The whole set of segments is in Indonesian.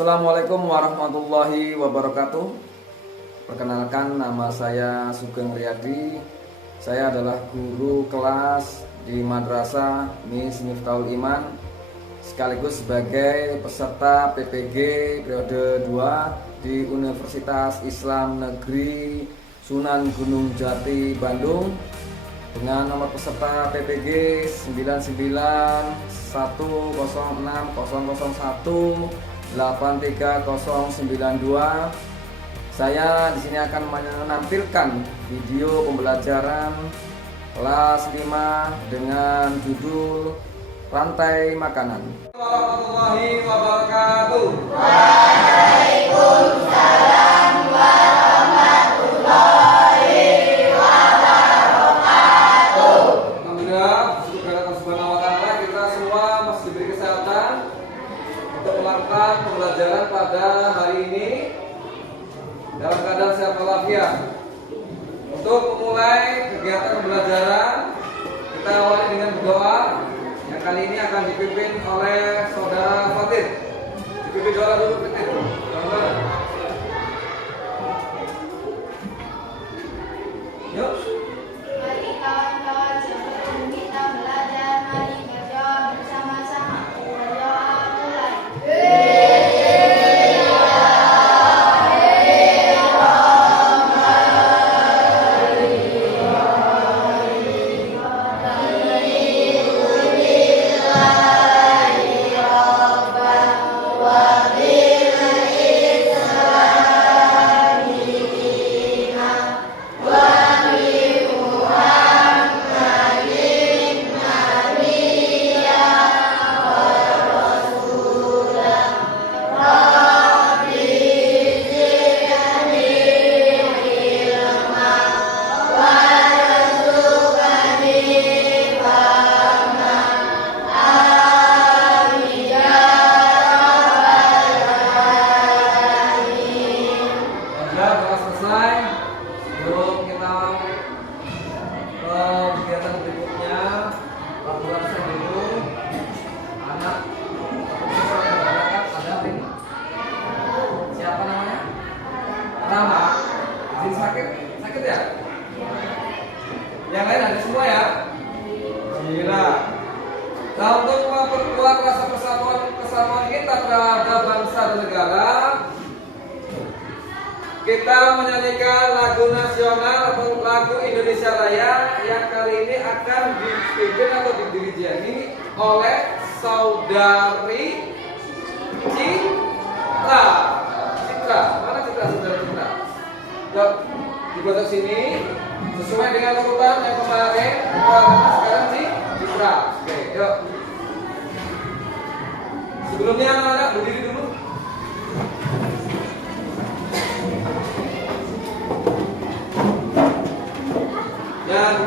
Assalamualaikum warahmatullahi wabarakatuh. Perkenalkan, nama saya Sugeng Riyadi. Saya adalah guru kelas di Madrasah Miss Miftahul Iman, sekaligus sebagai peserta PPG periode 2 di Universitas Islam Negeri Sunan Gunung Jati, Bandung, dengan nomor peserta PPG 9910001839092. Saya di sini akan menampilkan video pembelajaran kelas 5 dengan judul Rantai Makanan. Warahmatullahi wabarakatuh. Waalaikumsalam warahmatullahi wabarakatuh. Alhamdulillah, syukur Allah Subhanahu wa taala, kita semua masih diberi kesehatan untuk melakukan pembelajaran pada hari ini dalam keadaan sehat walafiat. Untuk memulai kegiatan pembelajaran, kita awali dengan berdoa yang kali ini akan dipimpin oleh Saudara Fatir. Dipimpin doa dulu, Fatir. Yuk. Mari kawan-kawan, sebelum kita belajar, mari berdoa bersama-sama. Berdoa mulai. Kegiatan berikutnya, laporan dulu anak ada ini. Siapa namanya? Rama. Izin sakit ya? Yang lain ada semua ya? Gila. Nah, untuk memperkuat rasa kesamaan kita terhadap bangsa dan negara, kita menyanyikan lagu nasional atau lagu Indonesia Raya yang kali ini akan dipimpin atau didirigeni oleh Saudari Citra. Mana Citra, Saudara Citra? Dibuat sini sesuai dengan urutan yang kemarin. Sekarang Citra. Oke, yuk. Sebelumnya anak-anak berdiri dulu. Dan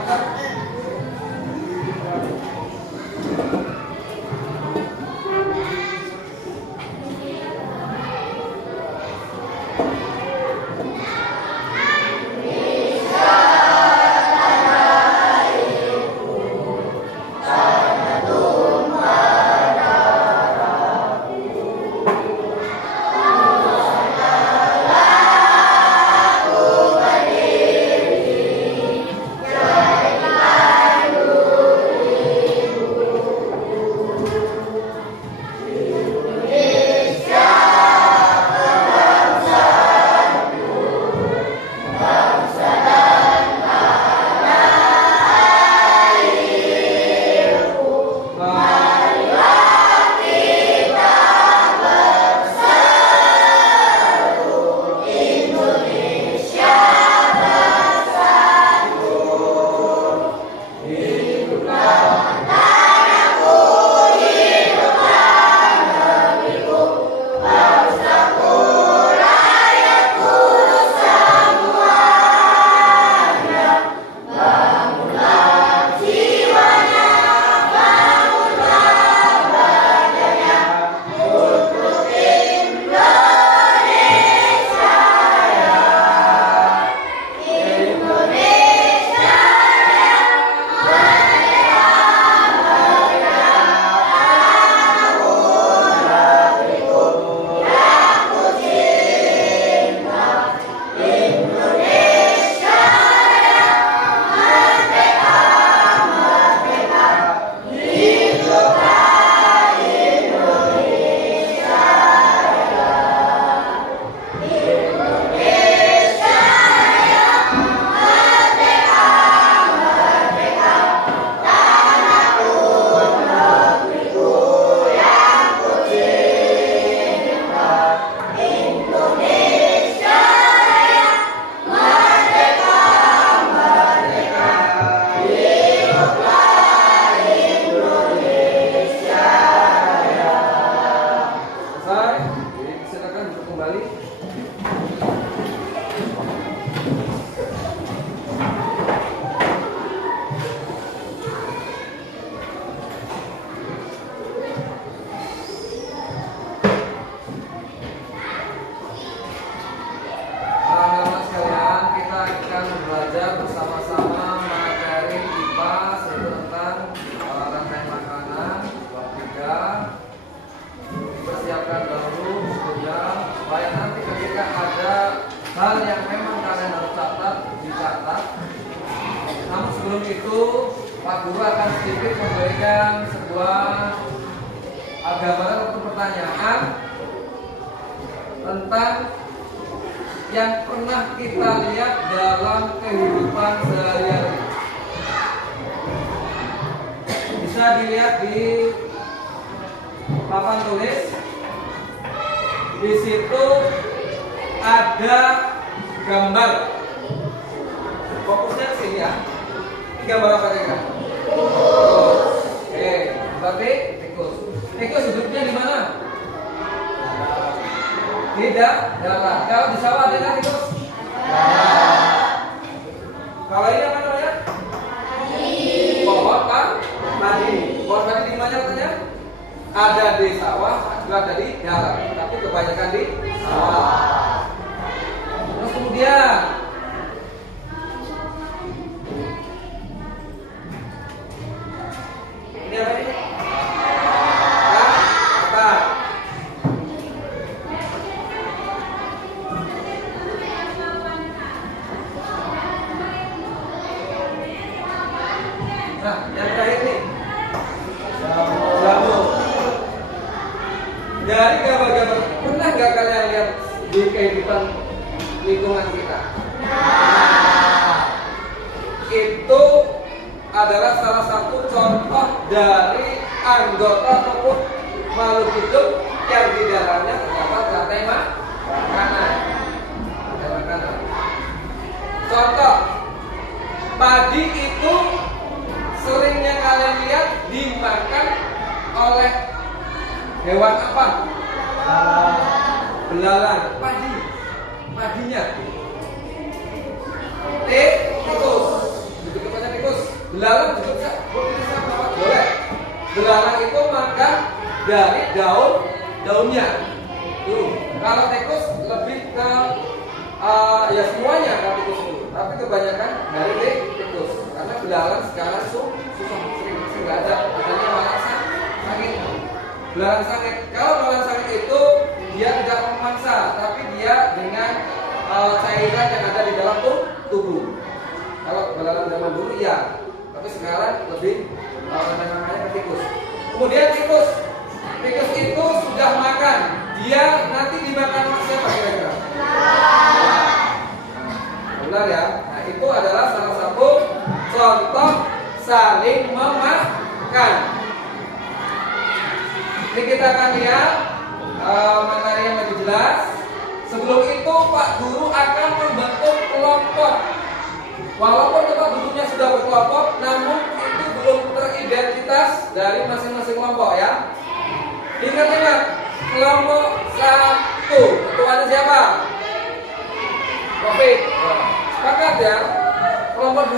hal yang memang kalian harus dicatat. Namun sebelum itu, Pak Guru akan sedikit memberikan sebuah gambaran atau pertanyaan tentang yang pernah kita lihat dalam kehidupan sehari-hari. Bisa dilihat di papan tulis. Di situ ada gambar. Fokusnya ke sini ya. Ini gambar apa kira-kira? Oke, berarti tikus. Tikus hidupnya di mana? Tidak darat. Kalau di sawah ada nggak tikus? Kalau ini apa namanya? Pohon padi. Pohon padi di mana katanya? Ada di sawah, juga ada di darat. Tapi kebanyakan di sawah. Terus kemudian ini apa ini? Apa? Nah, yang terakhir nih. Jamur. Dari gambar-gambar, pernah nggak kalian lihat di kehidupan lingkungan kita? Itu adalah salah satu contoh dari anggota ataupun makhluk hidup yang di dalamnya terdapat rantai makanan. Contoh, padi itu seringnya kalian lihat dimakan oleh hewan apa? Belalang. Padinya. Tikus. Begitu banyak tikus. Belalang juga bisa. Boleh. Belalang itu makan dari daunnya. Tuh. Kalau tikus lebih ke ya semuanya kalau tikus itu. Tapi kebanyakan dari tikus. Karena belalang sekarang susah sering nggak ada. Adanya malah sakit. Belalang sangit. Kalau belalang sangit itu dia tidak memangsa, tapi dia dengan cairan yang ada di dalam tubuh. Kalau belalang zaman dulu iya, tapi sekarang lebih namanya tikus. Kemudian tikus itu sudah makan, dia nanti dimakan sama siapa kira-kira? Benar ya. Nah itu adalah salah satu contoh saling memakan. Ini kita akan lihat materi yang lebih jelas. Sebelum itu Pak Guru akan membentuk kelompok. Walaupun tempat duduknya sudah berkelompok, namun itu belum teridentitas dari masing-masing kelompok ya. Ingat-ingat, kelompok 1 ketuanya siapa? Taufik. Sepakat ya. Kelompok 2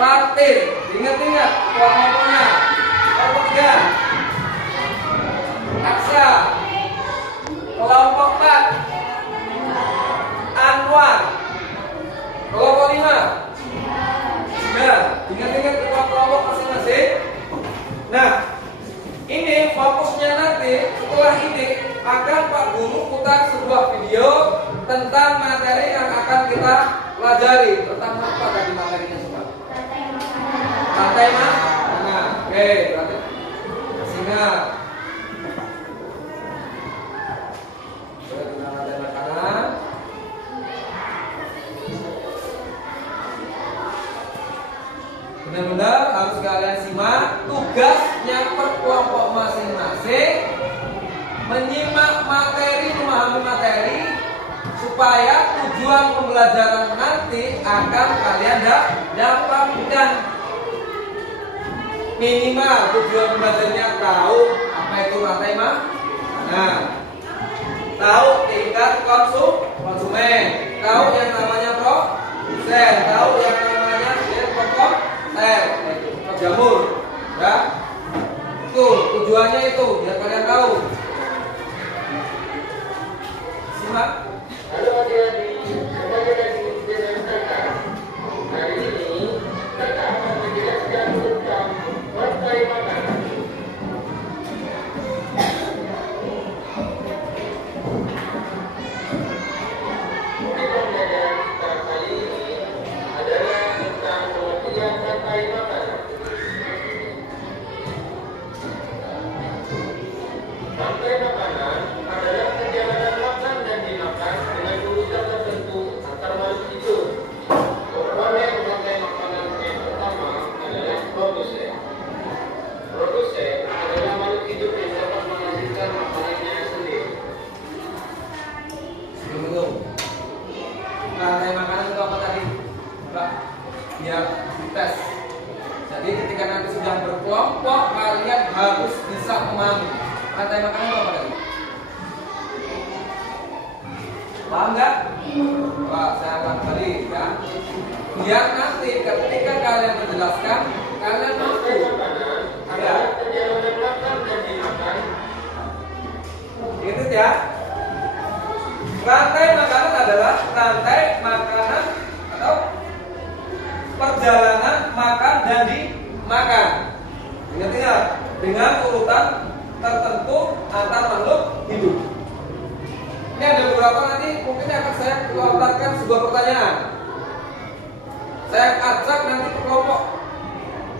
Fatir. Ingat-ingat kelompoknya. Kelompok 3 Aksa. Kelompok 4 Anwar. Kelompok 5 Nah, ingat-ingat kelompok masing-masing. Nah, ini fokusnya nanti setelah ini akan Pak Guru putar sebuah video tentang materi yang akan kita pelajari. Tentang apa tadi materinya semua? Rantai makanan. Oke, berarti ingat. Rantai makanan. Benar-benar harus kalian simak. Tugasnya per kelompok masing-masing menyimak materi, memahami materi, supaya tujuan pembelajaran nanti akan kalian dapatkan. Minimal tujuan pembelajarannya tahu apa itu rantai makanan, tahu tingkat konsumen, tahu yang namanya produsen, tahu yang namanya komposter, jamur, ya. Itu tujuannya itu biar kalian tahu. Simak. Halo adik-adik, kembali lagi dengan kakak. Hari ini kakak akan menjelaskan tentang rantai makanan. Rantai makanan itu apa tadi? Paham nggak? Wah, saya ulang tadi ya. Biar nanti ketika kalian menjelaskan, kalian mampu. Ya. perjalanan makan dan dimakan. Itu ya. Rantai makanan adalah rantai makanan atau perjalanan makan dan dimakan. Ingat-ingat, dengan urutan tertentu antar makhluk hidup. Ini ada beberapa, nanti mungkin akan saya lontarkan sebuah pertanyaan. Saya ajak nanti ke kelompok.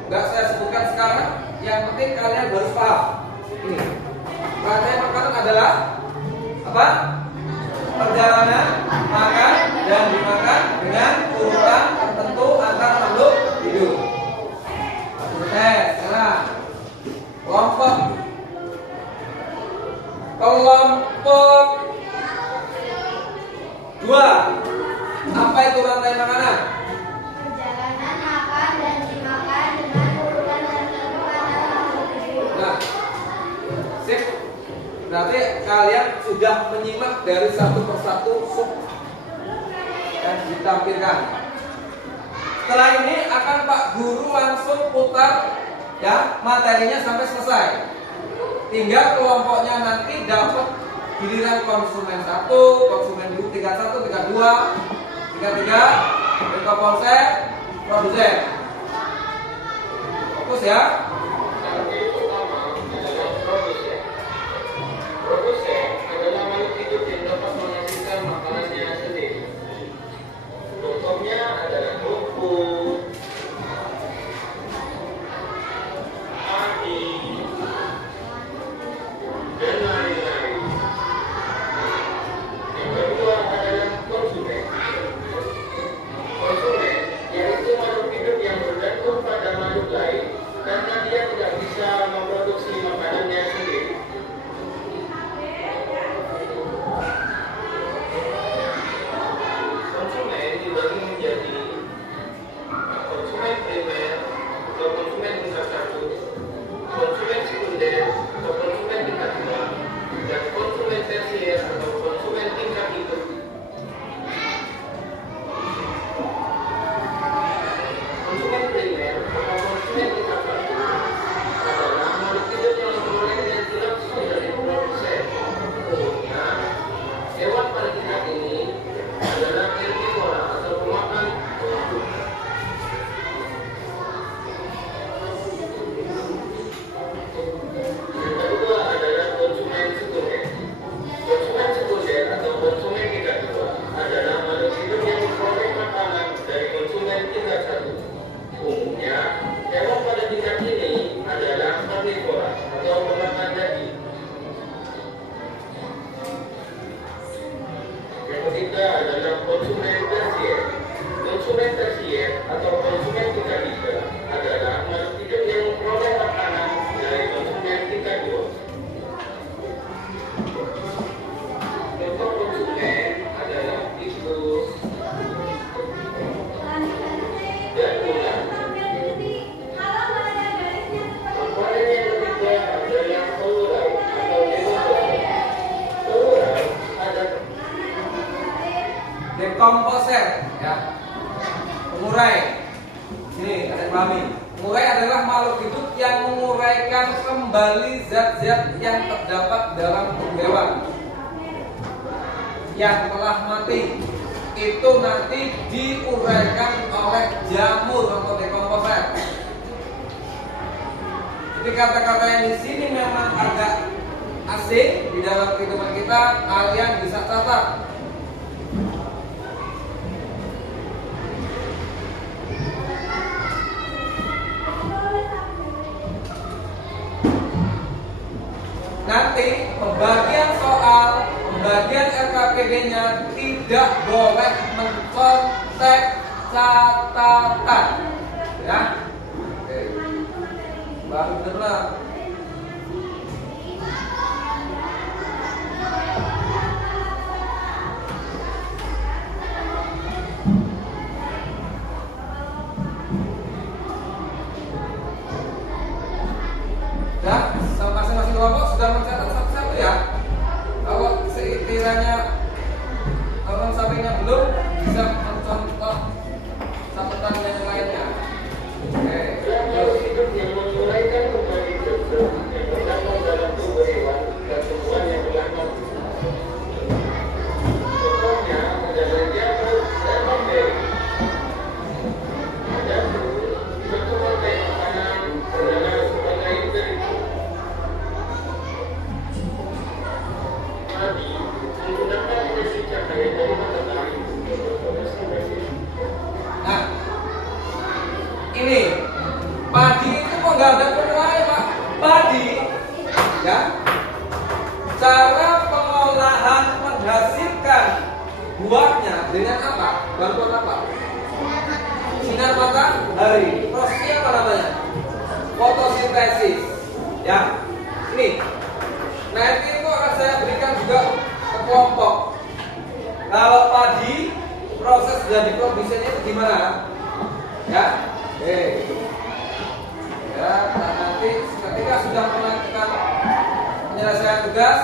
Nggak saya sebutkan sekarang. Yang penting kalian harus paham. Ini rantai makanan adalah apa? Perjalanan makan dan dimakan dengan urutan tertentu antar makhluk hidup. Sekarang kelompok dua. Apa itu rantai makanan? Perjalanan makan dan dimakan dengan urutan tertentu antar makhluk hidup. Nah, sip. Berarti kalian sudah menyimak dari satu persatu sub yang ditampilkan. Setelah ini akan Pak Guru langsung putar ya materinya sampai selesai. Tinggal kelompoknya nanti dapat giliran konsumen 1, konsumen 2, 31, 32, 33, Rekopolsek, produsen. Fokus ya. Rantai pertama adalah produsen. Produsen adalah makhluk hidup yang dapat menghasilkan makanannya sendiri. Contohnya adalah rumput, padi, dan lain-lain. Yang kedua adalah konsumen. Konsumen yaitu makhluk hidup yang bergantung pada makhluk lain karena dia tidak bisa memproduksi makanannya sendiri. Konsumen dibagi menjadi konsumen primer atau konsumen tingkat 1, konsumen sekunder atau konsumen tingkat 2, dan konsumen tersier atau konsumen tingkat hidup. Konsumen primer atau konsumen tingkat 1 adalah makhluk hidup yang memperoleh energi langsung dari produsen. Umumnya, hewan pada tingkat ini adalah herbivora atau pemakan rumput. Yang kedua adalah konsumen sekunder. Konsumen sekunder atau konsumen tingkat 2 adalah makhluk hidup yang memperoleh makanan dari konsumen tingkat 1. Umumnya, hewan pada tingkat ini adalah karnivora atau pemakan daging. Yang ketiga adalah konsumen tersier. Konsumen tersier atau konsumen tingkat 3 adalah makhluk hidup yang memperoleh makanan dari konsumen tingkat 2. Contoh konsumen adalah tikus dan ular. Komponen yang ketiga adalah saluran atau dekomposer. Saluran ada Dekomposer ya. Pengurai. Sini ada yang pahami. Pengurai adalah makhluk hidup yang menguraikan kembali zat-zat yang terdapat dalam tubuh hewan yang telah mati. Itu nanti diuraikan oleh jamur atau dekomposer. Jadi kata-kata yang di sini memang agak asing di dalam kehidupan kita, kalian bisa catat. Nanti pembagian soal, pembagian RKPD-nya tidak boleh mencontek catatan, ya. Oke. Baru benar. Ya, masing-masing kelompok sudah mencatat bisa mencontoh catatan yang lainnya. Oke. Proses hidup yang memulaikan kembali bergerak yang terdapat dalam tubuh hewan dan tumbuhan yang telah mati. Contohnya adalah jamur dan bakteri. Jamur dibentuk rantai makanan adalah sebagai berikut. Padi menggunakan energi cahaya dari matahari untuk berfotosintesa. Nah, ini padi itu kok nggak ada penilaian Pak? Padi, ya, cara pengolahan menghasilkan buahnya dengan apa? Bantuan apa? Sinar matahari. Prosesnya apa namanya? Fotosintesis. Ya, ini. Nanti itu akan saya berikan juga ke kelompok. Kalau padi proses jadi produsennya itu gimana? Ya, oke. Ya, nanti ketika sudah melakukan penyelesaian tugas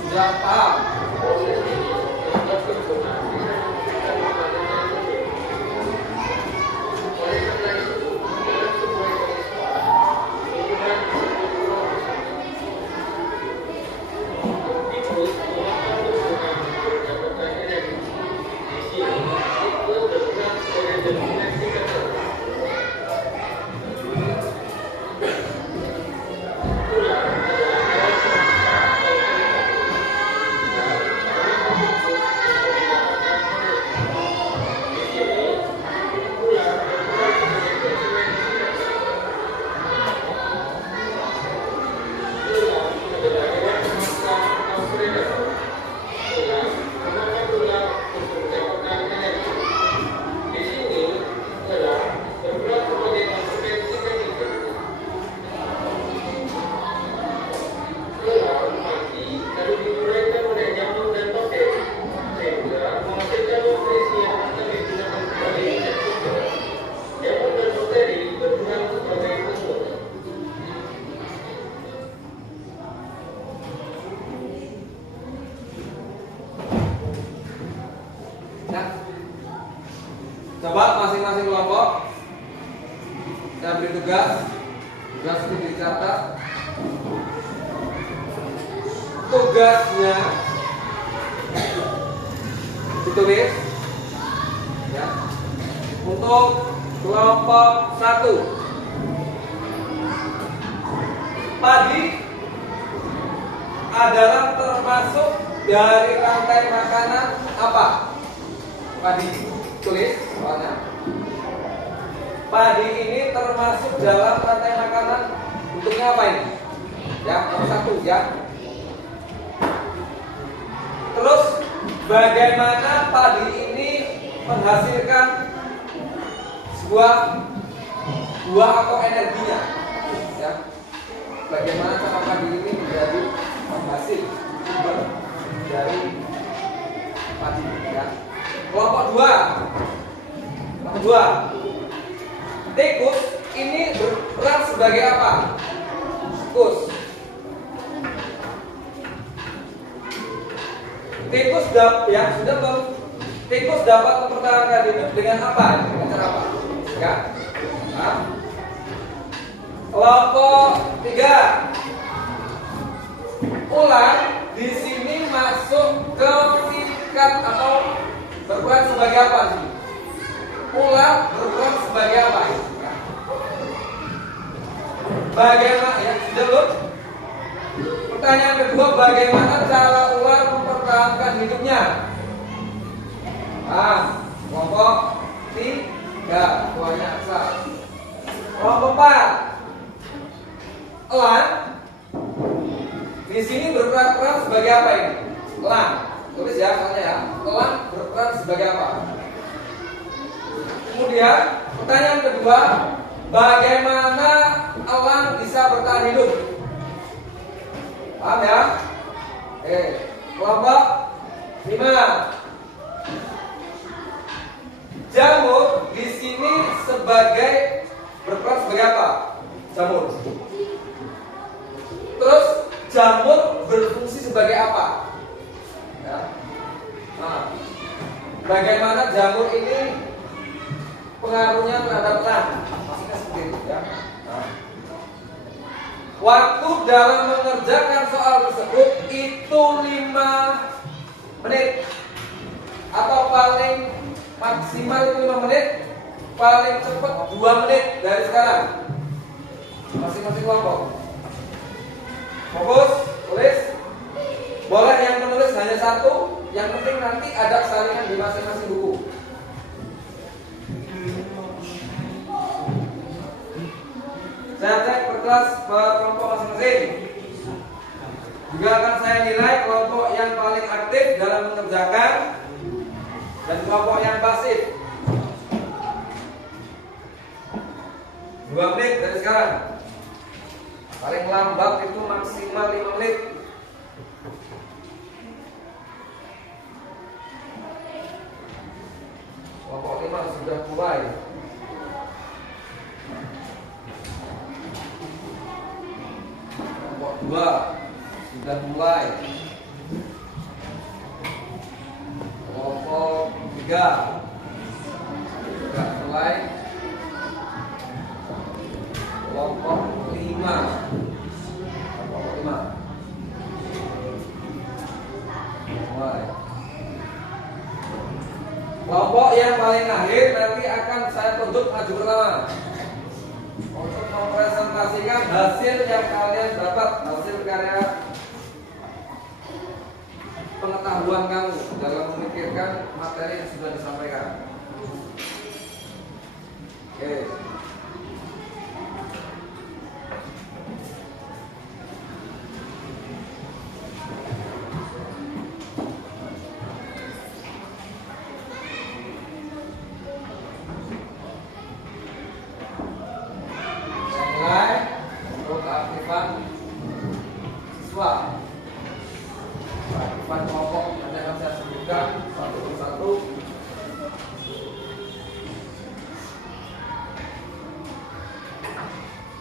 sudah paham. Proses ini dapat sempurna bisa menghasilkan makanan yang berbeda. Oleh karena itu, dalam sebuah garis besar, tumbuhan disebut proses. Siklus memakan tumbuhan mendapatkan energi. Di sini, siklus berperan sebagai definisi kata. Ular adalah hewan terbesar atau predator. Dan karena siklus mendapatkan energi. Di sini, ular berperan sebagai konsumen kata. Ular adalah hewan pemangsa atau predator. Ular memakan ular untuk mendapatkan energi. Di sini, ular berperan sebagai konsumen ketiga. Ular mati lalu diuraikan oleh jamur dan bakteri sehingga menghasilkan nutrisi yang akan digunakan kembali oleh tumbuhan. Jamur dan bakteri berperan sebagai pengurus. Nah, coba masing-masing kelompok saya beri tugas itu dicatat. Tugasnya ditulis, ya. Untuk kelompok 1, padi adalah termasuk dari rantai makanan apa? Padi, tulis soalnya. Padi ini termasuk dalam rantai makanan bentuknya apa ini? Ya, nomor 1 ya. Terus bagaimana padi ini menghasilkan sebuah buah atau energinya? Ya. Bagaimana cara padi ini menjadi penghasil sumber dari padi? Ya. Kelompok 2. Kelompok 2. Tikus ini berperan sebagai apa? Tikus. Tikus sudah belum? Tikus dapat mempertahankan hidup dengan apa? Dengan cara apa? Ya. Nah. Kelompok 3. Ular di sini masuk ke tingkat atau berperan sebagai apa sih? Ular berperan sebagai apa? Bagaimana ya? Sudah belum? Pertanyaan kedua, bagaimana cara ular mempertahankan hidupnya? Kelompok 3, banyak sekali. Kelompok 4, elang di sini berperan sebagai apa ini? Elang, tulis ya, soalnya ya. Elang berperan sebagai apa? Kemudian pertanyaan kedua, bagaimana elang bisa bertahan hidup? Paham ya? Kelompok 5. Jamur di sini berperan sebagai apa? Jamur. Terus jamur berfungsi sebagai apa? Ya. Nah, bagaimana jamur ini pengaruhnya terhadap tanah. Maksudnya seperti itu ya. Nah. Waktu dalam mengerjakan soal tersebut itu 5 menit atau paling maksimal itu 5 menit, paling cepat 2 menit dari sekarang. Masing-masing kelompok. Fokus, tulis. Boleh yang menulis hanya 1, yang penting nanti ada saringan di masing-masing buku. Saya cek per kelas per kelompok masing-masing. Juga akan saya nilai kelompok yang paling aktif dalam mengerjakan dan kelompok yang pasif. 2 menit dari sekarang. Paling lambat itu maksimal 5 menit. Kelompok 5 sudah mulai. Kelompok 2 sudah mulai. Kelompok 3 sudah mulai. Kelompok 5 mulai. Kelompok yang paling akhir nanti akan saya tunjuk maju pertama untuk mempresentasikan hasil yang kalian dapat, hasil karya pengetahuan kamu dalam memikirkan materi yang sudah disampaikan. Oke. Untuk keaktifan siswa, keaktifan kelompok nanti akan saya sebutkan satu persatu.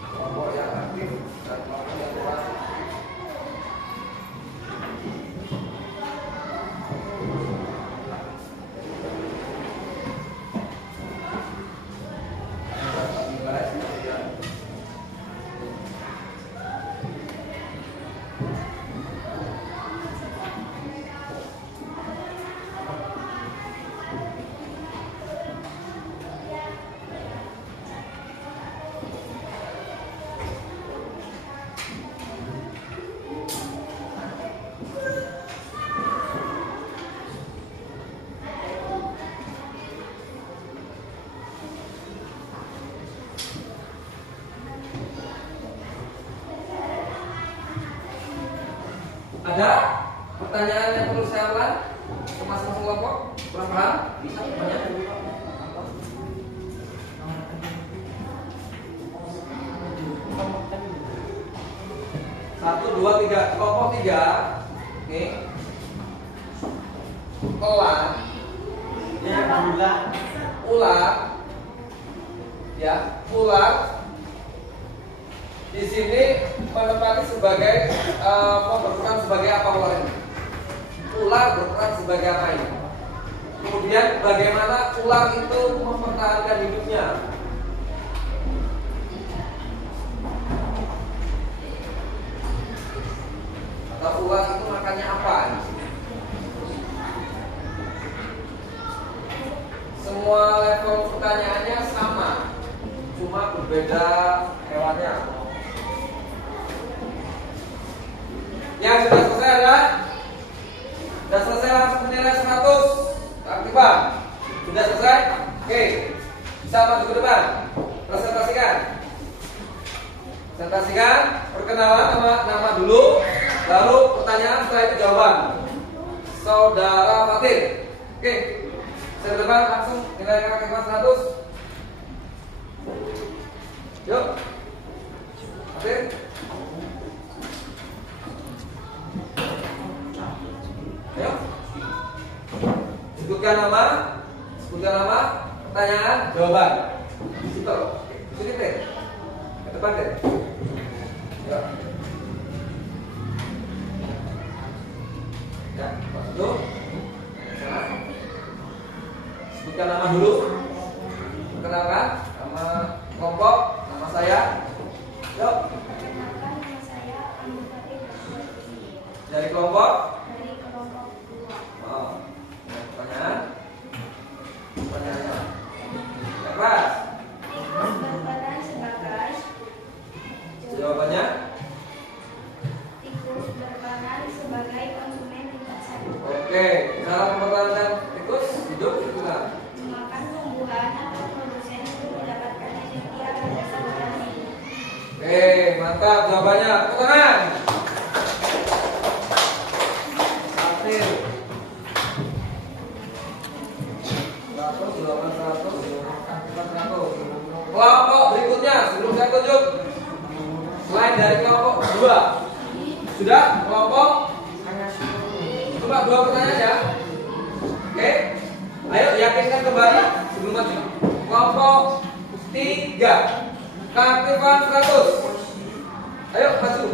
Kelompok yang aktif dan kelompok yang kurang. Ada pertanyaan yang perlu saya ulang ke masing-masing kelompok? Kurang paham? Bisa banyak. 1, 2, 3. Kelompok 3 nih ular ya, ular di sini menempati sebagai berperan sebagai apa ular ini? Ular berperan sebagai apa ini? Kemudian bagaimana ular itu mempertahankan hidupnya? Atau ular itu makannya apa? Semua level pertanyaannya sama, cuma berbeda hewannya. Yang sudah selesai ada? Sudah selesai langsung menilai 100 keaktifan. Sudah selesai? Oke. Bisa maju ke depan. Presentasikan. Presentasikan. Perkenalan nama dulu. Lalu pertanyaan, setelah itu jawaban. Saudara Fatir. Oke. Saya ke depan langsung nilai keaktifan 100. Yuk. Fatir. Ayo. Sebutkan nama, pertanyaan, jawaban. Di situ. Sini deh. Ke depan deh. Ya. Ya, satu. Sana. Sebutkan nama dulu. Perkenalkan nama kelompok, nama saya. Yuk. Perkenalkan, nama saya Anutati Berkoti. Dari kelompok. Dari kelompok 2. Oh. Pertanyaan. Pertanyaannya. Ya, kelas. Tikus berperan sebagai Jawabannya. tikus berperan sebagai konsumen tingkat 1. Oke. Cara mempertahankan tikus hidup gimana? Memakan tumbuhan atau produsen untuk mendapatkan energi agar bisa bertahan. Oke, mantap jawabannya. Tepuk tangan. Aktif. 100, jawaban 100, aktifan 100. Kelompok berikutnya sebelum saya tunjuk. Selain dari kelompok 2. Sudah? Kelompok? Cuma 2 pertanyaan ya. Oke. Ayo yakinkan kembali sebelum maju. Kelompok 3. Keaktifan 100. Ayo maju.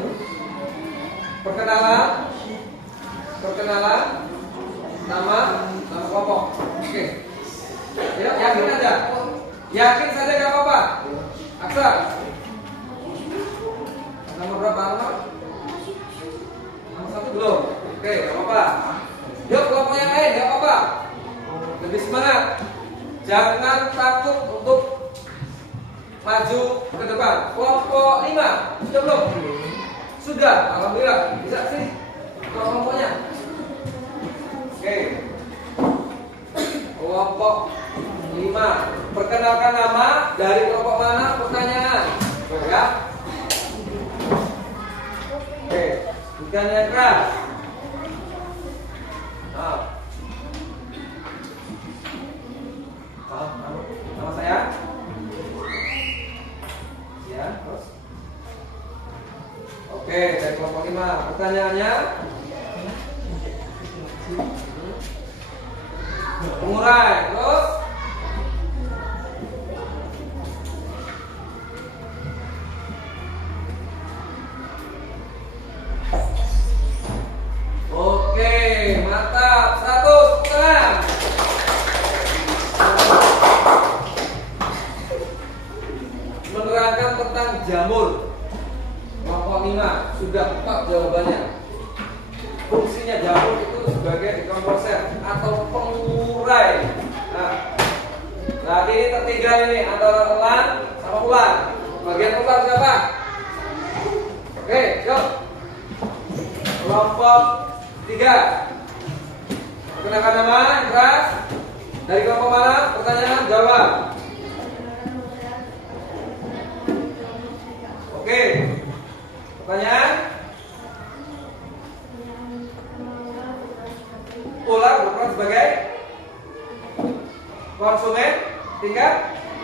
Perkenalan. Nama kelompok. Oke. Ya, yakin aja. Yakin saja gak apa-apa. Aksa. Nomor berapa nomor? Nomor 1 belum. Oke, gak apa-apa. Yuk kelompok yang lain gak apa-apa. Lebih semangat. Jangan takut untuk maju ke depan. Kelompok 5 sudah belum? Sudah, alhamdulillah. Bisa sih kelompoknya. Oke. Kelompok 5. Perkenalkan nama, dari kelompok mana, pertanyaan. Oke ya. Oke, bukan yang keras. Nah. Nama saya. Ya, terus. Oke, dari kelompok 5. Pertanyaannya. Pengurai, terus. Oke, mantap. 100 tangan. Menerangkan tentang jamur. Kelompok 5 sudah tepat jawabannya. Fungsinya jamur itu sebagai dekomposer atau pengurai. Nah, ini tertiga ini antara elang sama ular. Bagian ular siapa? Oke, yuk. Kelompok 3. Perkenalkan nama, keras. Dari kelompok mana? Pertanyaan, jawab. Oke. Pertanyaan? Ular berperan sebagai konsumen tingkat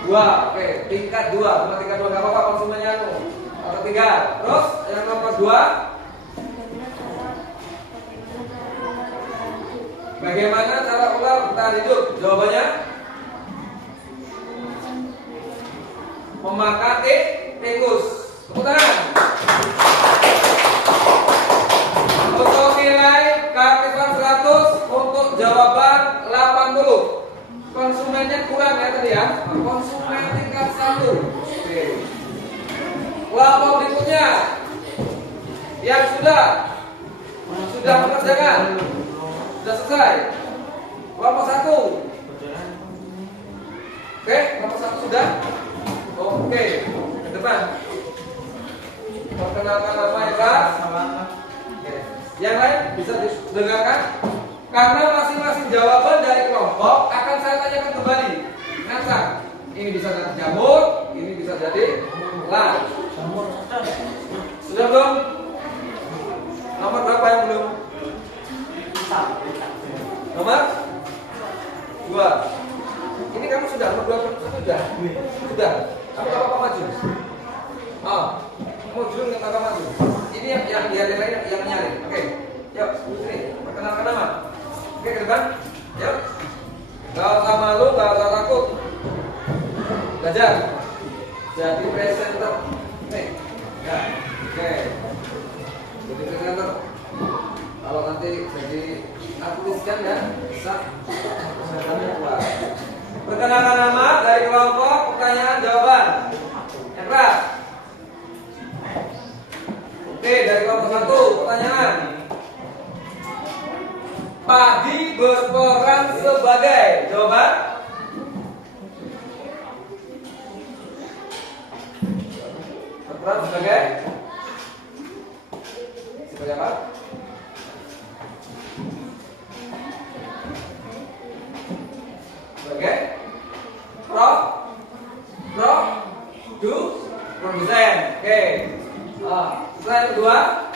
2. Oke, tingkat 2. Cuma tingkat 2 enggak apa-apa konsumennya atau 3. Terus yang nomor 2, bagaimana cara ular bertahan hidup? Jawabannya memakan tikus. Tepuk tangan. Untuk nilai keaktifan 100, untuk jawaban 80. Konsumennya kurang ya tadi ya. Konsumen tingkat 1. Oke. Kelompok berikutnya yang sudah mengerjakan, sudah selesai. Kelompok 1. Oke, kelompok 1 sudah. Oke, ke depan. Perkenalkan nama ya Kak. Oke. Yang lain bisa didengarkan. Karena masing-masing jawaban dari kelompok akan saya tanyakan kembali. Ngasah. Ini bisa jadi jamur, ini bisa jadi elang. Sudah belum? Nomor berapa yang belum? Nomor 2. Ini kamu sudah nomor 2 sudah? Sudah. Kamu gak apa-apa maju. Oh, mau dulu nggak apa maju. Ini yang lain yang nyari. Oke, yuk sini. Perkenalkan nama. Oke, ke depan. Yuk. Gak usah malu, gak usah takut. Belajar. Jadi presenter. Nih. Ya. Oke. Jadi presenter. Kalau nanti jadi artis kan ya bisa kesehatannya kuat. Perkenalkan nama dari kelompok pertanyaan jawaban. Yang keras. Oke, dari kelompok 1 pertanyaan. Padi berperan sebagai jawaban. Berperan sebagai apa? Sebagai produsen. Oke. Slide kedua.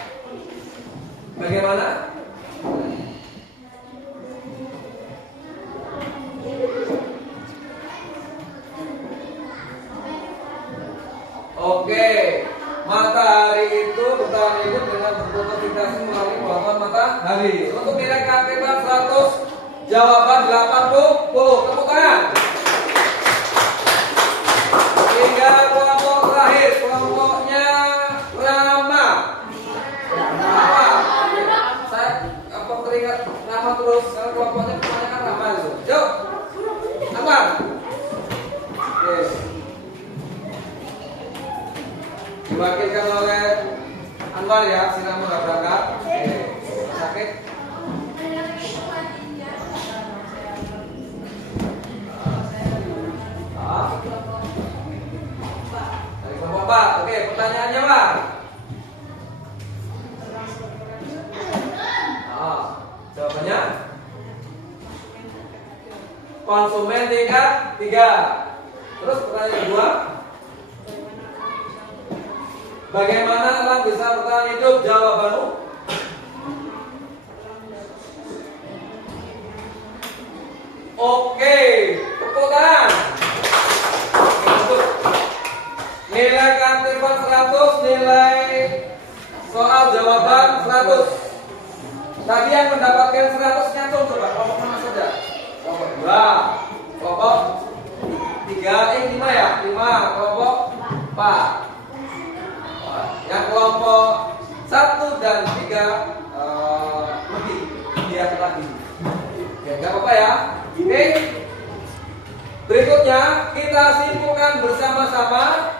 Bagaimana? Oke. Matahari itu bertahan hidup dengan berfotosintesa melalui pewarnaan matahari. Untuk nilai KTP 100, jawaban 80. Tepuk tangan. Hingga kelompok terakhir, kelompoknya Rama. Saya teringat Rama terus. Kalau kelompoknya kebanyakan Rama itu. Yuk, Anwar. Oke. Diwakilkan oleh Anwar ya, si Rama nggak berangkat. Oke. Sakit. Dari kelompok 4. Oke, pertanyaannya Pak. Jawabannya konsumen tingkat 3. Terus pertanyaan kedua, bagaimana elang bisa bertahan hidup? Jawabanmu oke, tepuk tangan. Nilai keaktifan 100, nilai soal jawaban 100. Tadi yang mendapatkan 100 nyantol coba kelompok mana saja? Kelompok 2, kelompok 3, 5 ya? 5, kelompok 4. Yang kelompok 1 dan 3 lebih lihat lagi. Ya, nggak apa-apa ya. Oke. Berikutnya kita simpulkan bersama-sama.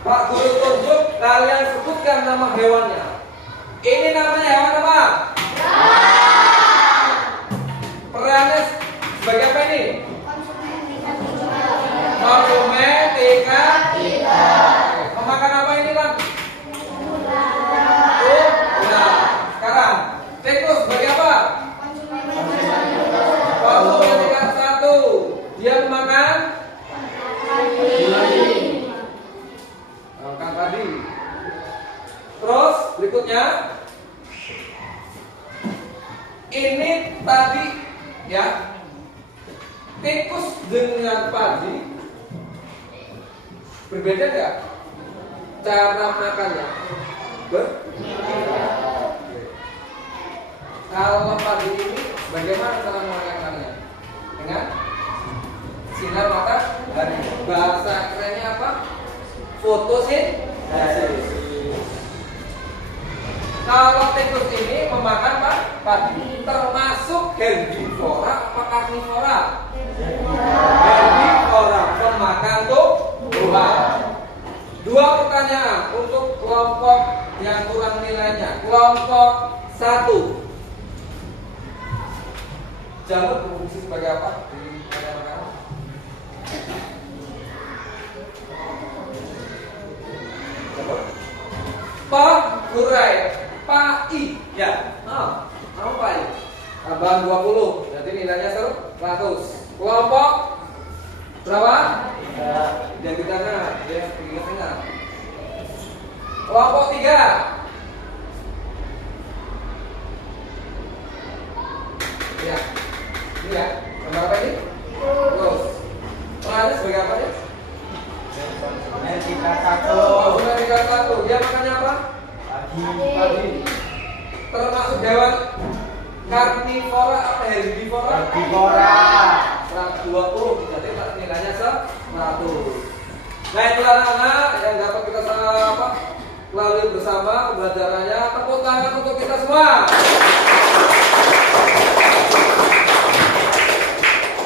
Pak Guru tunjuk, kalian sebutkan nama hewannya. Ini namanya hewan apa? Perannya sebagai apa ini? Konsumen tingkat 3. Memakan apa ini Bang? Nah, sekarang tikus sebagai apa? Konsumen tingkat 1. Dia memakan makan tadi. Terus berikutnya ini tadi ya, tikus dengan padi berbeda nggak cara makannya? Kalau padi ini bagaimana cara memakannya? Dengan sinar matahari. Bahasa kerennya apa? Fotosintesis. Kalau tikus ini memakan padi, termasuk herbivora apa karnivora? Herbivora, pemakan tumbuhan. 2 pertanyaan untuk kelompok yang kurang nilainya. Kelompok 1. Jamur berfungsi sebagai apa di makanan? Pengurai PAI ya. Apa PAI? Tambahan 20. Jadi nilainya 100. Kelompok berapa? Yang di tengah, ya, di tengah. Kelompok 3. Ya. Ini ya. Nomor apa ini? Terus. Perannya sebagai apa ya? Konsumen tingkat 1. Konsumen tingkat 1. Dia makannya apa? Padi. Termasuk hewan karnivora apa herbivora? Herbivora. 120. Jadi nilainya 100. Nah, itulah anak-anak yang dapat kita lalui bersama pembelajarannya. Tepuk tangan untuk kita semua.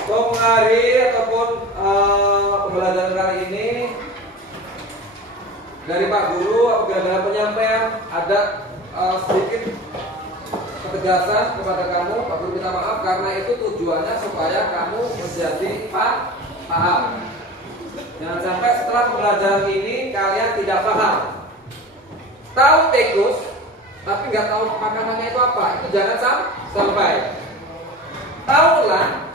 Tung hari dari Pak Guru apabila dalam penyampaian ada sedikit ketegasan kepada kamu, Pak Guru minta maaf karena itu tujuannya supaya kamu menjadi paham. Jangan sampai setelah pembelajaran ini kalian tidak paham. Tahu tikus, tapi nggak tahu makanannya itu apa. Itu jangan sampai. Tahu elang,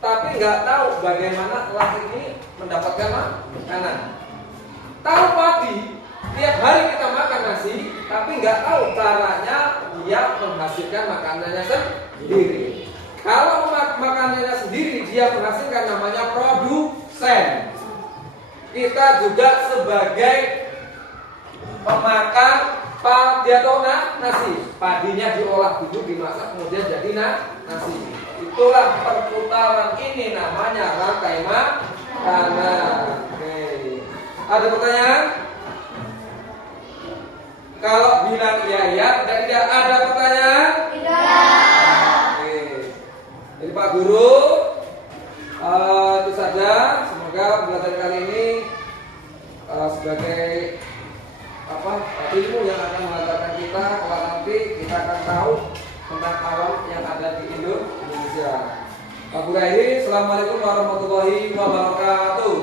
tapi nggak tahu bagaimana elang ini mendapatkan makanan. Tahu padi, tiap hari kita makan nasi, tapi nggak tahu caranya dia menghasilkan makanannya sendiri. Kalau makanannya sendiri dia menghasilkan, namanya produsen. Kita juga sebagai pemakan padi atau nasi. Padinya diolah dulu, dimasak, kemudian jadi nasi. Itulah perputaran ini namanya rantai makanan. Oke. Ada pertanyaan? Kalau bilang iya ya, tidak ada pertanyaan? Tidak. Oke. Jadi Pak Guru, itu saja. Semoga pembelajaran kali ini sebagai ilmu yang akan mengantarkan kita kalau nanti kita akan tahu tentang alam yang ada di Indonesia. Pak Guru, Assalamualaikum warahmatullahi wabarakatuh.